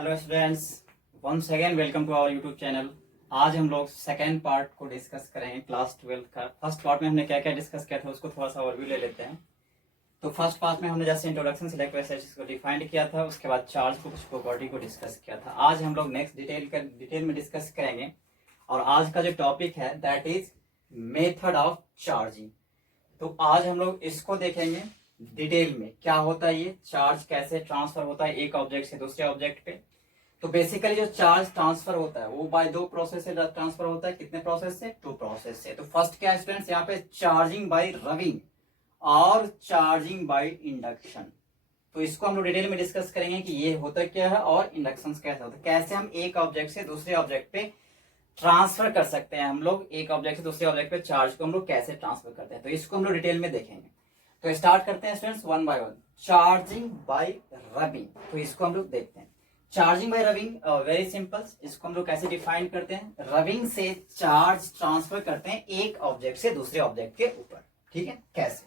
Hello students, once again welcome to our YouTube channel. आज हम लोग सेकेंड पार्ट को डिस्कस करेंगे क्लास 12 का। फर्स्ट पार्ट में हमने क्या क्या डिस्कस किया था उसको थोड़ा सा ओवरव्यू ले लेते हैं। तो फर्स्ट पार्ट में हमने जैसे इंट्रोडक्शन से इलेक्ट्रोस्टैटिक्स को डिफाइंड किया था, उसके बाद चार्ज को कुछ प्रॉपर्टी को डिस्कस किया था। आज हम लोग नेक्स्ट डिटेल में डिस्कस करेंगे और आज का जो टॉपिक है that is method of charging. तो आज हम लोग इसको देखेंगे डिटेल में, क्या होता है ये चार्ज, कैसे ट्रांसफर होता है एक ऑब्जेक्ट से दूसरे ऑब्जेक्ट पे। तो बेसिकली जो चार्ज ट्रांसफर होता है वो बाय दो प्रोसेस से ट्रांसफर होता है। कितने प्रोसेस से? टू प्रोसेस से। तो फर्स्ट क्या है स्टूडेंट्स, यहाँ पे चार्जिंग बाय रबिंग और चार्जिंग बाय इंडक्शन। तो इसको हम लोग डिटेल में डिस्कस करेंगे कि ये होता क्या है और इंडक्शन कैसे होता है, कैसे हम एक ऑब्जेक्ट से दूसरे ऑब्जेक्ट पे ट्रांसफर कर सकते हैं। हम लोग एक ऑब्जेक्ट से दूसरे ऑब्जेक्ट पे चार्ज को हम लोग कैसे ट्रांसफर करते हैं, तो इसको हम लोग डिटेल में देखेंगे। तो स्टार्ट करते हैं students one by one. Charging by rubbing, तो इसको हम लोग देखते हैं। Charging by rubbing very simple, इसको हम लोग कैसे डिफाइन करते हैं? रबिंग से चार्ज ट्रांसफर करते हैं एक ऑब्जेक्ट से दूसरे ऑब्जेक्ट के ऊपर। ठीक है, कैसे?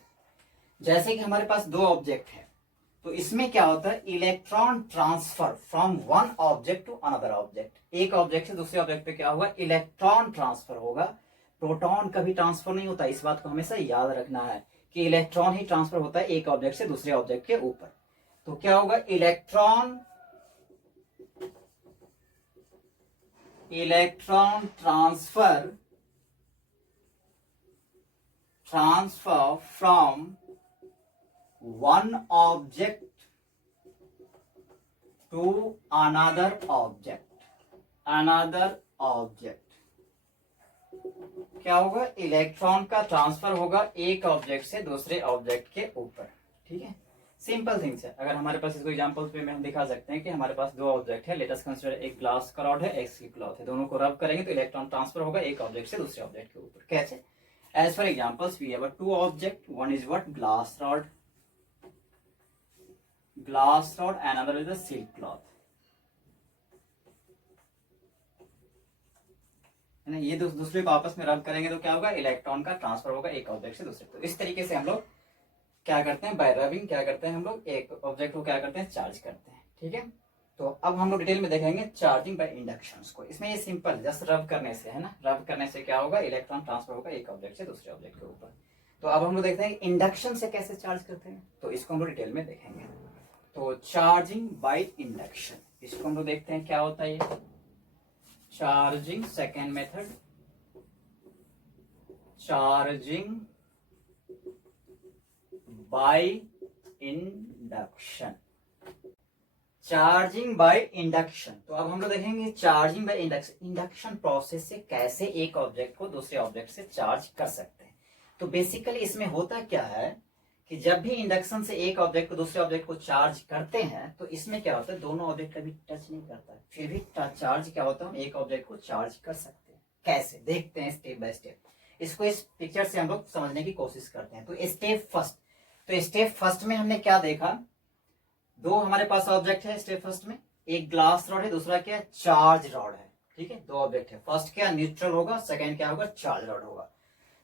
जैसे कि हमारे पास दो ऑब्जेक्ट है, तो इसमें क्या होता है? Electron transfer from one object to another object. एक ऑब्जेक्ट से दूसरे ऑब्जेक्ट पे क्या होगा? इलेक्ट्रॉन ट्रांसफर होगा। प्रोटॉन कभी ट्रांसफर नहीं होता, इस बात को हमेशा याद रखना है कि इलेक्ट्रॉन ही ट्रांसफर होता है एक ऑब्जेक्ट से दूसरे ऑब्जेक्ट के ऊपर। तो क्या होगा? Electron transfer from one object to another object. क्या होगा? इलेक्ट्रॉन का ट्रांसफर होगा एक ऑब्जेक्ट से दूसरे ऑब्जेक्ट के ऊपर। ठीक है, सिंपल थिंग्स है। अगर हमारे पास इसको एग्जांपल्स पे में हम दिखा सकते हैं कि हमारे पास दो ऑब्जेक्ट है, लेट अस कंसीडर एक ग्लास का रॉड है, एक स्लिप क्लॉथ है। दोनों को रब करेंगे तो इलेक्ट्रॉन ट्रांसफर होगा एक ऑब्जेक्ट से दूसरे ऑब्जेक्ट के ऊपर। कैसे? As for examples we have two object, one is what? Glass rod and other is the silk cloth. है ना, ये दूसरे को आपस में रब करेंगे तो क्या होगा? इलेक्ट्रॉन का ट्रांसफर होगा एक ऑब्जेक्ट से दूसरे। तो इस तरीके से हम लोग क्या करते हैं? बाय रबिंग क्या करते हैं हम लोग? एक ऑब्जेक्ट को क्या करते हैं? चार्ज करते हैं। ठीक है, तो अब हम लोग डिटेल में देखेंगे चार्जिंग बाय इंडक्शन को। इसमें ये सिंपल जस्ट रब करने से है ना, रब करने से क्या होगा? इलेक्ट्रॉन ट्रांसफर होगा एक ऑब्जेक्ट से दूसरे ऑब्जेक्ट के ऊपर। तो अब हम लोग देखते हैं इंडक्शन से कैसे चार्ज करते हैं, तो इसको हम लोग डिटेल में देखेंगे। तो चार्जिंग बाय इंडक्शन, इसको हम लोग देखते हैं क्या होता है ये charging. Second method, charging by induction. Charging by induction, तो अब हम लोग देखेंगे charging by induction. Induction process से कैसे एक ऑब्जेक्ट को दूसरे ऑब्जेक्ट से चार्ज कर सकते हैं। तो बेसिकली इसमें होता क्या है कि जब भी इंडक्शन से एक ऑब्जेक्ट को दूसरे ऑब्जेक्ट को चार्ज करते हैं तो इसमें क्या होता है? दोनों ऑब्जेक्ट कभी टच नहीं करता है, फिर भी चार्ज क्या होता है? हम एक ऑब्जेक्ट को चार्ज कर सकते हैं। कैसे? देखते हैं स्टेप बाय स्टेप। इसको इस पिक्चर से हम लोग समझने की कोशिश करते हैं। तो स्टेप फर्स्ट में हमने क्या देखा? दो हमारे पास ऑब्जेक्ट है स्टेप फर्स्ट में, एक ग्लास रॉड है, दूसरा क्या है? चार्ज रॉड है। ठीक है, दो ऑब्जेक्ट है। फर्स्ट क्या? न्यूट्रल होगा, सेकेंड क्या होगा? चार्ज रॉड होगा।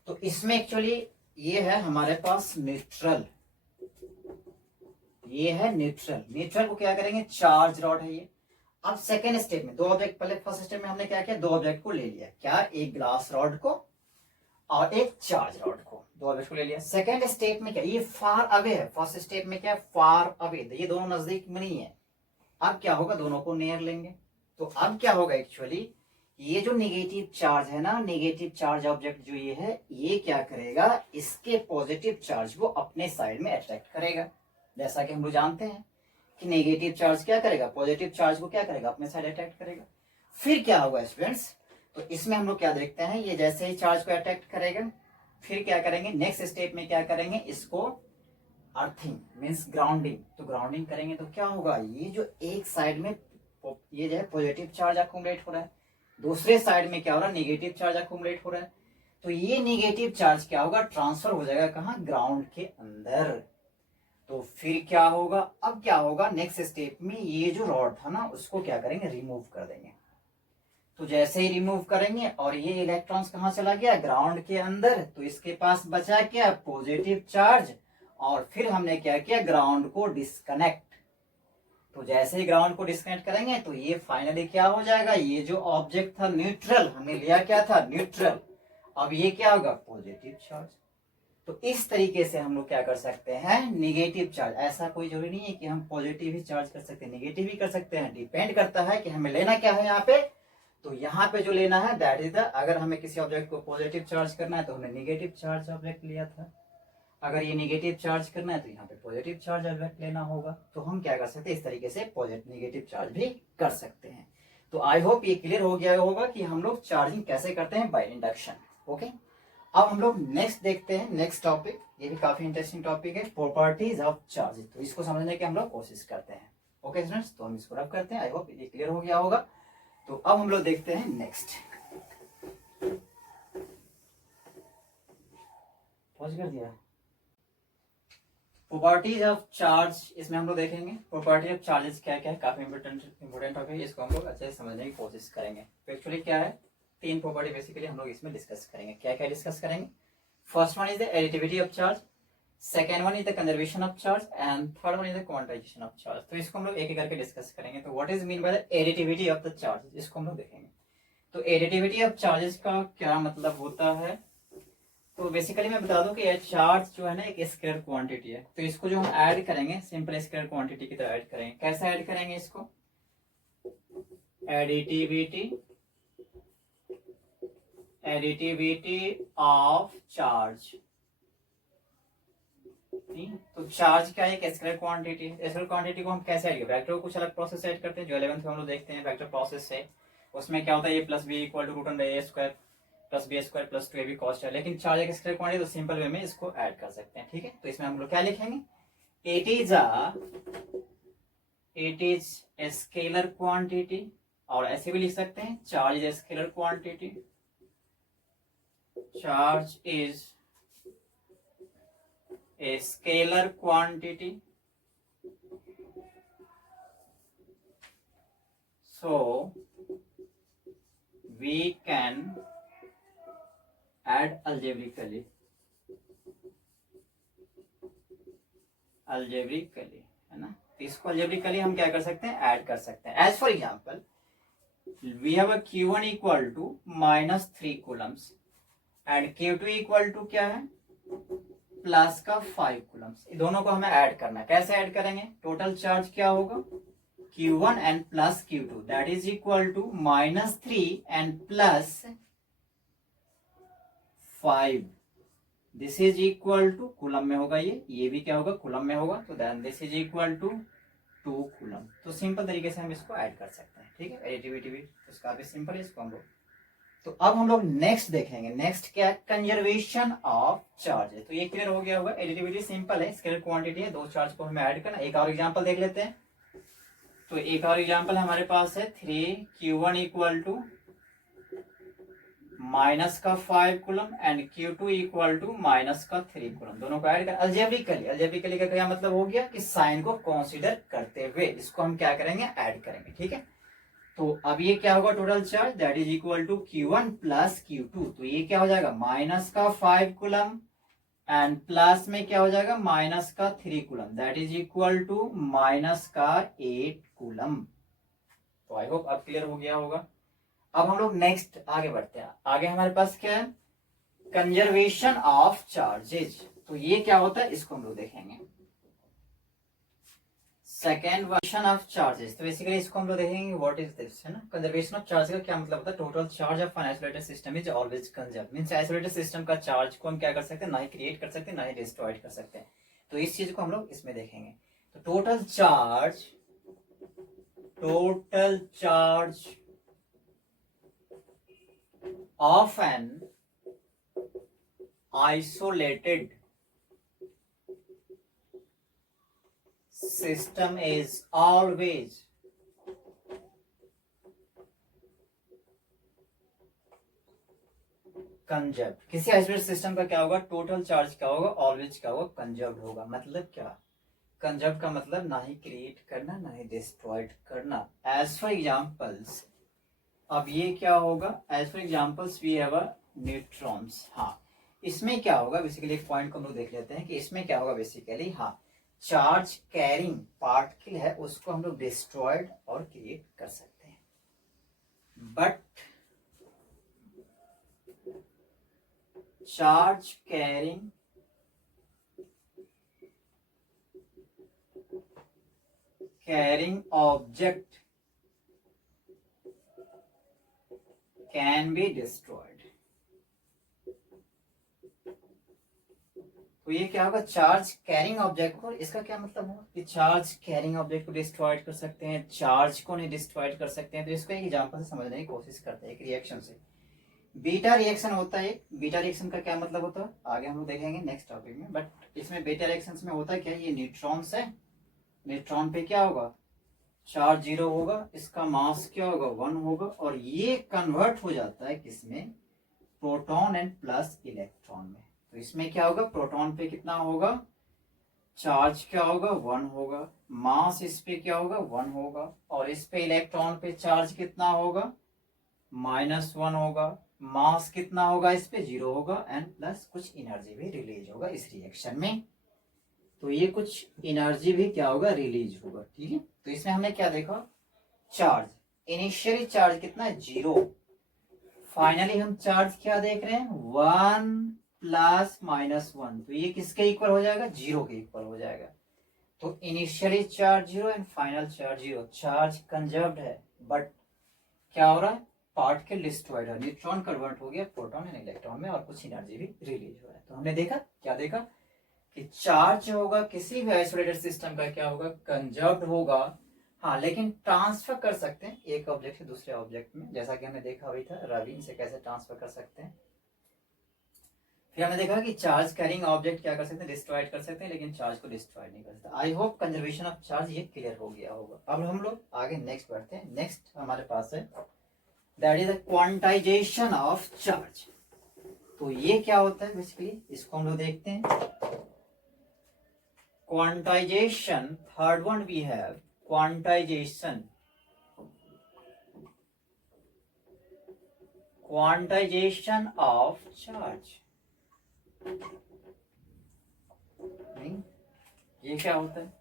तो इसमें एक्चुअली ये है हमारे पास न्यूट्रल, ये है न्यूट्रल को क्या करेंगे? चार्ज रॉड है ये। अब सेकेंड स्टेप में दो ऑब्जेक्ट, पहले फर्स्ट स्टेप में हमने क्या किया? दो ऑब्जेक्ट को ले लिया, क्या? एक ग्लास रॉड को और एक चार्ज रॉड को, दो ऑब्जेक्ट को ले लिया। सेकेंड स्टेप में क्या? ये फार अवे है। फर्स्ट स्टेप में क्या? फार अवे, ये दोनों नजदीक में नहीं है। अब क्या होगा? दोनों को नियर लेंगे। तो अब क्या होगा? एक्चुअली ये जो नेगेटिव चार्ज है ना, नेगेटिव चार्ज ऑब्जेक्ट जो ये है, ये क्या करेगा? इसके पॉजिटिव चार्ज को अपने साइड में अट्रैक्ट करेगा। जैसा कि हम लोग जानते हैं कि नेगेटिव चार्ज क्या करेगा? पॉजिटिव चार्ज को क्या करेगा? अपने साइड अट्रैक्ट करेगा। फिर क्या होगा स्टूडेंट्स? तो इसमें हम लोग क्या देखते हैं? ये जैसे ही चार्ज को अट्रैक्ट करेगा, फिर क्या करेंगे? नेक्स्ट स्टेप में क्या करेंगे? इसको अर्थिंग मीन्स ग्राउंडिंग। तो ग्राउंडिंग करेंगे तो क्या होगा? ये जो एक साइड में ये जो है पॉजिटिव चार्ज अक्यूमुलेट हो रहा है, दूसरे साइड में क्या हो रहा है? नेगेटिव चार्ज अक्यूमुलेट हो रहा है। तो ये नेगेटिव चार्ज क्या होगा? ट्रांसफर हो जाएगा कहाँ? ग्राउंड के अंदर। तो फिर क्या होगा? अब क्या होगा? नेक्स्ट स्टेप में ये जो रॉड था ना, उसको क्या करेंगे? रिमूव कर देंगे। तो जैसे ही रिमूव करेंगे और ये इलेक्ट्रॉन्स कहाँ चला गया? ग्राउंड के अंदर। तो इसके पास बचा क्या? Positive charge. और फिर हमने क्या किया? ग्राउंड को डिस्कनेक्ट। तो जैसे ही ग्राउंड को डिस्कनेक्ट करेंगे तो ये फाइनली क्या हो जाएगा, ये जो ऑब्जेक्ट था न्यूट्रल, हमने लिया क्या था न्यूट्रल, अब ये क्या होगा पॉजिटिव चार्ज। तो इस तरीके से हम लोग क्या कर सकते हैं निगेटिव चार्ज, ऐसा कोई जरूरी नहीं है कि हम पॉजिटिव ही चार्ज कर सकते हैं, निगेटिव भी कर सकते हैं, डिपेंड करता है कि हमें लेना क्या है यहाँ पे। तो यहाँ पे जो लेना है दैट इज द, अगर हमें किसी ऑब्जेक्ट को पॉजिटिव चार्ज करना है तो हमने निगेटिव चार्ज ऑब्जेक्ट लिया था, अगर ये निगेटिव चार्ज करना है तो यहाँ पे पॉजिटिव चार्ज ऑब्जेक्ट लेना होगा। तो हम क्या कर सकते हैं इस तरीके से पॉजिटिव निगेटिव चार्ज भी कर सकते हैं। तो आई होप ये क्लियर हो गया होगा कि हम लोग चार्जिंग कैसे करते हैं बाय इंडक्शन। ओके, अब हम लोग नेक्स्ट देखते हैं, नेक्स्ट टॉपिक, ये भी काफी इंटरेस्टिंग टॉपिक है, प्रॉपर्टीज ऑफ चार्ज। तो इसको समझने की हम लोग कोशिश करते हैं। ओके स्टूडेंट्स, तो हम इसको रब करते हैं, आई होप ये क्लियर हो गया होगा। तो अब हम लोग देखते हैं नेक्स्ट, पॉज कर दिया, प्रॉपर्टीज ऑफ चार्ज, इसमें हम लोग देखेंगे प्रॉपर्टी ऑफ चार्जेस क्या क्या है, काफी इंपोर्टेंट टॉपिक है, इसको हम लोग अच्छे से समझने की कोशिश करेंगे। तो एक्चुअली क्या है, तीन प्रॉपर्टी बेसिकली हम लोग इसमें डिस्कस करेंगे। क्या क्या डिस्कस करेंगे, first one is the additivity of charge, second one is the conservation of charge and third one is the quantization of charge. तो इसको हम लोग एक एक करके डिस्कस करेंगे। तो what is mean by the additivity of the charge, इसको हम लोग देखेंगे। तो एडिटिविटी ऑफ चार्जेस का क्या मतलब होता है, तो बेसिकली मैं बता दूं कि चार्ज जो है ना एक स्केलर क्वांटिटी है, तो इसको जो हम ऐड करेंगे सिंपल स्केलर क्वांटिटी की तरह ऐड करेंगे। कैसे ऐड करेंगे इसको, एडिटिविटी ऑफ चार्ज। तो चार्ज क्या है, एक स्केलर क्वांटिटी है। स्केलर क्वांटिटी को हम कैसे ऐड करें, वेक्टर को कुछ अलग प्रोसेस ऐड करते हैं, जो 11th में हम लोग देखते हैं वेक्टर प्रोसेस से। उसमें क्या होता है, ये plus B equal to root under A square plus B square plus 2ab cost है। लेकिन चार्ज एक स्केलर क्वांटिटी, तो सिंपल वे में इसको ऐड कर सकते हैं। ठीक है, तो इसमें हम लोग क्या लिखेंगे, it is a scalar quantity, और ऐसे भी लिख सकते हैं charge is a scalar quantity, charge is a scalar quantity, so we can add algebraically, है ना। तो इसको algebraically हम क्या कर सकते हैं, ऐड कर सकते हैं। As for example we have a Q1 equal to -3 coulombs and Q2 equal to क्या है प्लस का 5 कूलम्स। दोनों को हमें ऐड करना है। कैसे ऐड करेंगे, टोटल चार्ज क्या होगा Q1 and plus Q2 that is equal to -3 and plus 5, this is equal to coulomb में होगा, ये भी क्या होगा कूलम में होगा, तो then this is equal to 2 coulomb. तो सिंपल तरीके से हम इसको ऐड कर सकते हैं। ठीक है, एडिटिविटी भी इसका भी सिंपल है, इसको हम लोग। तो अब हम लोग नेक्स्ट देखेंगे, नेक्स्ट क्या है कंजर्वेशन ऑफ चार्ज। तो ये क्लियर हो गया होगा, एडिटिविटी सिंपल है, स्केलर क्वांटिटी है, दो चार्ज को हमें ऐड करना। एक और एग्जांपल देख लेते हैं। तो एक और एग्जांपल हमारे पास है 3Q1 इक्वल टू माइनस का 5 coulomb and Q2 equal to minus का 3 कूलम। दोनों को ऐड कर अल्जेब्रिकली का क्या मतलब हो गया कि साइन को कंसीडर करते हुए इसको हम क्या करेंगे ऐड करेंगे। ठीक है, तो अब ये क्या होगा total charge that is equal to Q1 plus Q2। तो ये क्या हो जाएगा माइनस का 5 कूलम एंड प्लस में क्या हो जाएगा माइनस का 3 coulomb that is equal to minus का 8 कूलम। तो आई होप अब क्लियर हो गया होगा। अब हम लोग नेक्स्ट आगे बढ़ते हैं। आगे हमारे पास क्या है कंजर्वेशन ऑफ चार्जेज। तो ये क्या होता है इसको हम लोग देखेंगे। सेकेंड वर्जन ऑफ चार्जेस, तो बेसिकली इसको हम लोग देखेंगे व्हाट इज दिस, है ना। कंजर्वेशन ऑफ चार्ज का क्या मतलब होता है, total charge of an isolated system is always conserve. Means isolated system का चार्ज को हम क्या कर सकते हैं, ना ही क्रिएट कर सकते हैं ना ही डिस्ट्रॉय कर सकते हैं। तो इस चीज को हम लोग इसमें देखेंगे। तो total charge of an isolated system is always conserved. किसी आइसोलेटेड सिस्टम का क्या होगा टोटल चार्ज क्या होगा ऑलवेज क्या होगा कंजर्व्ड होगा। मतलब क्या कंजर्व्ड का मतलब ना ही क्रिएट करना ना ही डिस्ट्रॉयड करना। एज फॉर एग्जांपल्स अब ये क्या होगा as for examples we have a neutrons. हाँ इसमें क्या होगा बेसिकली एक पॉइंट को हम लोग देख लेते हैं कि इसमें क्या होगा बेसिकली। हाँ चार्ज कैरिंग पार्टिकल है उसको हम लोग डिस्ट्रॉयड और क्रिएट कर सकते हैं, but charge carrying object can be destroyed. तो ये क्या होगा, चार्ज कैरिंग ऑब्जेक्ट को, इसका क्या मतलब होगा कि चार्ज कैरिंग ऑब्जेक्ट को डिस्ट्रॉयड कर सकते हैं, चार्ज को नहीं डिस्ट्रॉयड कर सकते हैं। तो इसको एक एग्जांपल से समझने की कोशिश करते हैं, एक रिएक्शन से। बीटा रिएक्शन होता है, बीटा रिएक्शन का क्या मतलब होता है आगे हम लोग देखेंगे नेक्स्ट टॉपिक में, बट इसमें बीटा रिएक्शन में होता है क्या, ये न्यूट्रॉन से, न्यूट्रॉन पे क्या होगा, चार्ज 0 होगा, इसका मास क्या होगा 1 होगा, और ये कन्वर्ट हो जाता है किसमें, प्रोटॉन एंड प्लस इलेक्ट्रॉन में। तो इसमें क्या होगा, प्रोटॉन पे कितना होगा चार्ज, क्या होगा 1 होगा, मास इस पे क्या होगा 1 होगा, और इस पे इलेक्ट्रॉन पे चार्ज कितना होगा -1 होगा, मास कितना होगा इस पे 0 होगा, एंड प्लस कुछ एनर्जी भी रिलीज होगा इस रिएक्शन में। तो ये कुछ एनर्जी भी क्या होगा रिलीज होगा, ठीक है। तो इसमें हमने क्या देखा, चार्ज इनिशियली चार्ज कितना है 0, फाइनली हम चार्ज क्या देख रहे हैं 1 प्लस -1, तो ये किसके इक्वल हो जाएगा 0 के इक्वल हो जाएगा। तो initially charge 0 and final charge 0, charge conserved है, बट क्या हो रहा है, पार्टिकल डिस्ट्रॉयड है, न्यूट्रॉन कन्वर्ट हो गया प्रोटॉन एंड इलेक्ट्रॉन में, और कुछ एनर्जी भी रिलीज हो रहा है। तो हमने देखा, क्या देखा कि चार्ज होगा किसी भी आइसोलेटेड सिस्टम का क्या होगा, कंजर्व्ड होगा, हाँ, लेकिन ट्रांसफर कर सकते हैं एक ऑब्जेक्ट से दूसरे ऑब्जेक्ट में, जैसा कि हमने देखा हुआ था रवीन से कैसे ट्रांसफर कर सकते हैं। फिर हमने देखा कि चार्ज कैरिंग ऑब्जेक्ट क्या कर सकते हैं, डिस्ट्रॉयड कर सकते हैं, लेकिन चार्ज को डिस्ट्रॉयड नहीं कर सकते। I hope conservation of charge ये क्लियर हो गया होगा। अब हम लोग आगे नेक्स्ट बढ़ते हैं। नेक्स्ट हमारे पास है that is the quantization of charge. तो ये क्या होता है बेसिकली, इसको हम लोग देखते हैं। Quantization, third one we have quantization, quantization of charge. नहीं, ये क्या होता है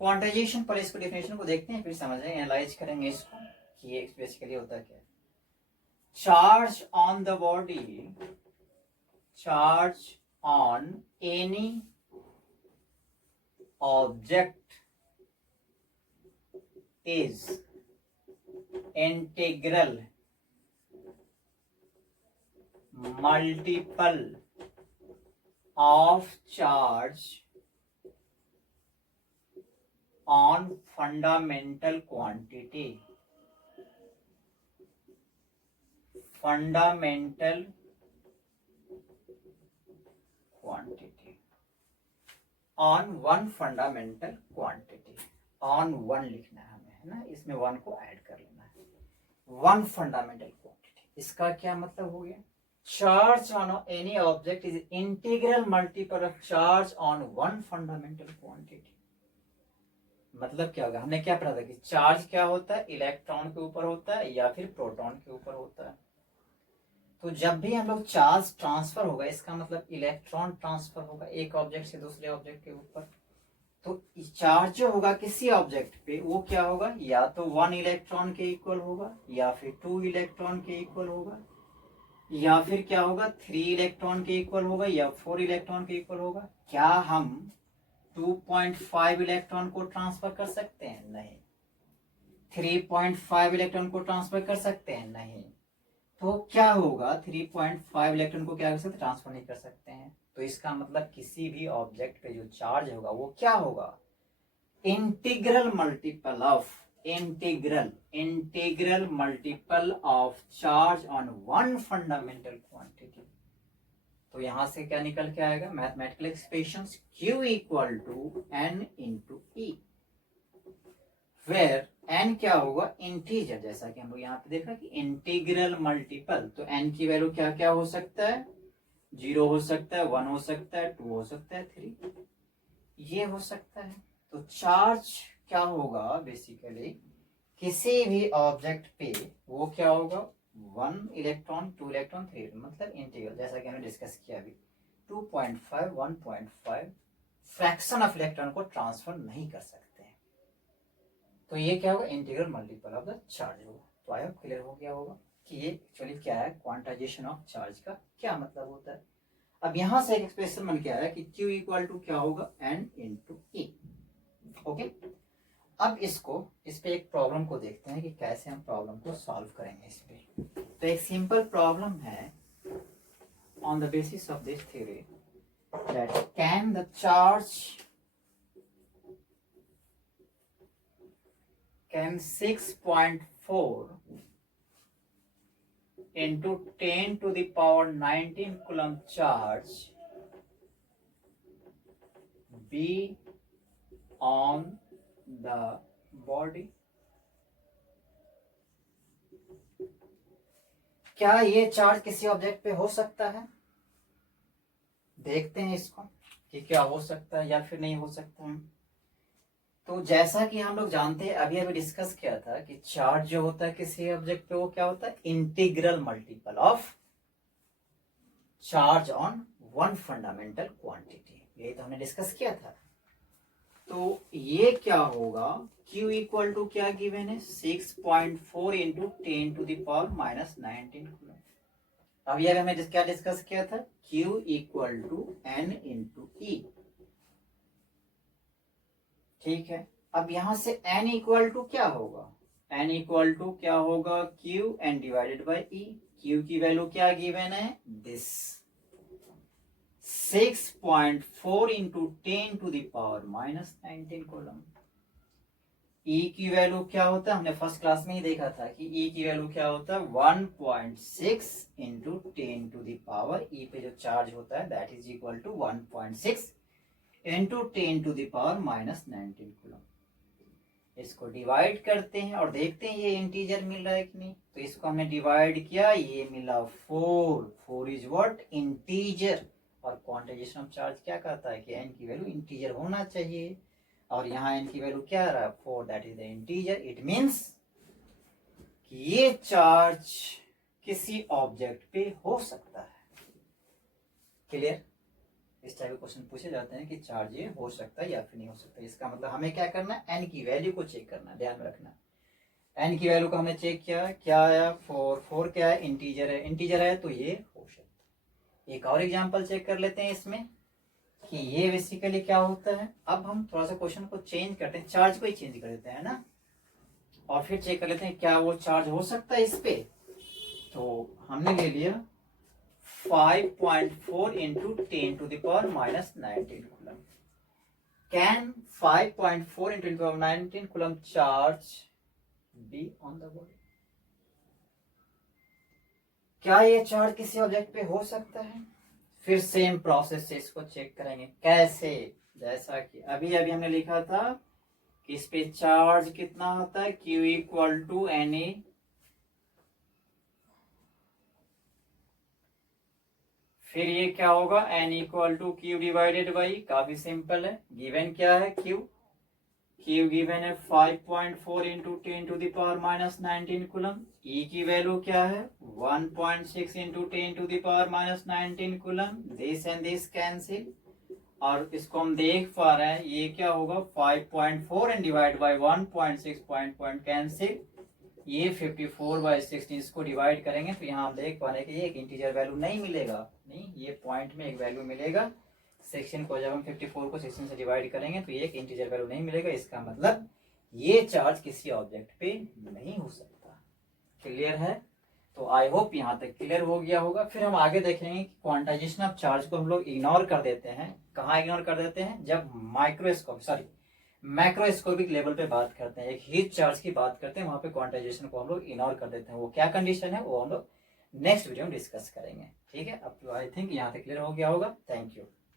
क्वांटाइजेशन, पर इसको डेफिनेशन को देखते हैं फिर समझेंगे, एनालाइज करेंगे इसको कि ये बेसिकली होता क्या है। Charge on the body, charge on any object is integral multiple of charge on fundamental quantity, fundamental quantity on one fundamental quantity, on one लिखना है हमें, है ना, इसमें वन को ऐड कर लेना है, वन फंडामेंटल क्वांटिटी। इसका क्या मतलब हो गया, charge on any object is integral multiple of charge on one fundamental quantity. मतलब क्या होगा, हमने क्या पढ़ा था कि चार्ज क्या होता है, इलेक्ट्रॉन के ऊपर होता है या फिर प्रोटॉन के ऊपर होता है। तो जब भी हम लोग चार्ज ट्रांसफर होगा, इसका मतलब इलेक्ट्रॉन ट्रांसफर होगा एक ऑब्जेक्ट से दूसरे ऑब्जेक्ट के ऊपर। तो चार्ज जो होगा किसी ऑब्जेक्ट पे वो क्या होगा, या तो 1 इलेक्ट्रॉन के इक्वल होगा, या फिर 2 इलेक्ट्रॉन के इक्वल होगा, या फिर क्या होगा 3 इलेक्ट्रॉन के इक्वल होगा, या 4 इलेक्ट्रॉन के इक्वल होगा। क्या हम 2.5 इलेक्ट्रॉन को ट्रांसफर कर सकते हैं, नहीं। 3.5 इलेक्ट्रॉन को ट्रांसफर कर सकते हैं, नहीं। तो क्या होगा, 3.5 इलेक्ट्रॉन को क्या कर सकते, ट्रांसफर नहीं कर सकते हैं। तो इसका मतलब किसी भी ऑब्जेक्ट पे जो चार्ज होगा वो क्या होगा, integral multiple of, integral multiple of charge on one fundamental quantity. तो यहां से क्या निकल के आएगा, mathematical expression Q equal to N into E, where n क्या होगा, इंटीजर। जैसा कि हम लोग यहाँ पे देखा कि इंटीग्रल मल्टीपल, तो n की वैल्यू क्या क्या हो सकता है, 0 हो सकता है, 1 हो सकता है, 2 हो सकता है, 3 ये हो सकता है। तो चार्ज क्या होगा बेसिकली किसी भी ऑब्जेक्ट पे वो क्या होगा, 1 इलेक्ट्रॉन, 2 इलेक्ट्रॉन, 3, मतलब इंटीग्रल, जैसा कि हमने डिस्कस किया अभी 2.5, 1.5, फ्रैक्शन ऑफ इलेक्ट्रॉन को ट्रांसफर नहीं कर सकते हैं। तो ये क्या होगा, integral multiple of the charge होगा। तो आई होप क्लियर हो गया होगा कि ये एक्चुअली क्या है, क्वांटाइजेशन ऑफ चार्ज का क्या मतलब होता है। अब यहां से एक एक्सप्रेशन बन के आया कि Q इक्वल टू क्या होगा, N इंटू E। ओके, अब इस पे एक प्रॉब्लम को देखते हैं कि कैसे हम प्रॉब्लम को सॉल्व करेंगे इस पे। तो एक सिंपल प्रॉब्लम है, on the basis of this theory that can the charge can 6.4 into 10 to the power 19 coulomb charge be on the body। क्या ये चार्ज किसी ऑब्जेक्ट पे हो सकता है? देखते हैं इसको कि क्या हो सकता है या फिर नहीं हो सकता है। तो जैसा कि हम लोग जानते हैं, अभी अभी डिस्कस किया था कि चार्ज जो होता है किसी ऑब्जेक्ट पे वो क्या होता है, integral multiple of charge on one fundamental quantity. ये तो हमने डिस्कस किया था। तो ये क्या होगा, Q इक्वल टू क्या गिवन है, 6.4 into 10 to the power minus 19 coulomb. अब ये हमने क्या डिस्कस किया था, Q equal to N into E। ठीक है, अब यहां से n इक्वल टू क्या होगा, n इक्वल टू क्या होगा, Q n divided by E। Q की वैल्यू क्या गिवन है, this 6.4 into 10 to the power minus 19 coulomb. E की वैल्यू क्या होता है, हमने फर्स्ट क्लास में ही देखा था कि E की वैल्यू क्या होता है, 1.6 इंटू 10 टू दावर, E पे जो चार्ज होता है that is equal to 1.6 into 10 to the power minus 19 coulomb. इसको डिवाइड करते हैं और देखते हैं ये इंटीजर मिल रहा है कि नहीं। तो इसको हमने डिवाइड किया, ये मिला 4 इज व्हाट, इंटीजर। और क्वांटाइजेशन ऑफ चार्ज क्या कहता है कि n की वैल्यू इंटीजर होना चाहिए, और यहाँ n की वैल्यू क्या आ रहा है, 4, that is the integer. It means कि ये चार्ज किसी ऑब्जेक्ट पे हो सकता है। क्लियर? इस टाइप के क्वेश्चन पूछे जाते हैं कि चार्ज ये हो सकता है या फिर नहीं हो सकता। इसका मतलब हमें क्या करना है, n की वैल्यू को चेक करना है, ध्यान में रखना। n की वैल्यू को हमने चेक किया, क्या आया, 4 क्या है, इंटीजर है तो ये हो सकता है। एक और एग्जांपल चेक कर लेते हैं इसमें कि ये बेसिकली क्या होता है। अब हम थोड़ा सा क्वेश्चन को चेंज करते हैं, चार्ज को ही चेंज कर देते हैं ना, और फिर चेक कर लेते हैं क्या वो चार्ज हो सकता है इस पे। तो हमने ले लिया 5.4 into 10 to the power minus 19 coulomb. Can 5.4 into 10 to the power 19 coulomb charge be on the body? क्या ये चार्ज किसी ऑब्जेक्ट पे हो सकता है? फिर सेम प्रोसेस से इसको चेक करेंगे। कैसे? जैसा कि अभी अभी हमने लिखा था कि इस पे चार्ज कितना होता है, Q इक्वल टू Na। फिर ये क्या होगा, n equal to Q divided by, काफी सिंपल है, गिवन क्या है Q गिवन है 5.4 into 10 to the power minus 19 coulomb. E की वैल्यू क्या है, 1.6 into 10 to the power minus 19 coulomb. This and this cancel, और इसको हम देख पा रहे हैं ये क्या होगा, 5.4 and divide by 1.6 point cancel, ये 54/16। इसको डिवाइड करेंगे तो यहाँ हम देख पा रहे हैं कि ये एक इंटीजर वैल्यू नहीं मिलेगा, नहीं, ये पॉइंट में एक वैल्यू मिलेगा। 16 को जब हम 54 को 16 से डिवाइड करेंगे तो ये एक इंटीजर वैल्यू नहीं मिलेगा। इसका मतलब ये चार्ज किसी ऑब्जेक्ट पे नहीं हो सकता। क्लियर है? तो आई होप यहाँ तक क्लियर हो गया होगा। फिर हम आगे देखेंगे कि क्वांटाइजेशन ऑफ चार्ज को हम लोग इग्नोर कर देते हैं। कहाँ इग्नोर कर देते हैं, जब मैक्रोस्कोपिक लेवल पे बात करते हैं, एक हीट चार्ज की बात करते हैं, वहां पे क्वांटाइजेशन को हम लोग इग्नोर कर देते हैं। वो क्या कंडीशन है वो हम लोग नेक्स्ट वीडियो में डिस्कस करेंगे। ठीक है, अब तो आई थिंक यहाँ तक क्लियर हो गया होगा। Thank you.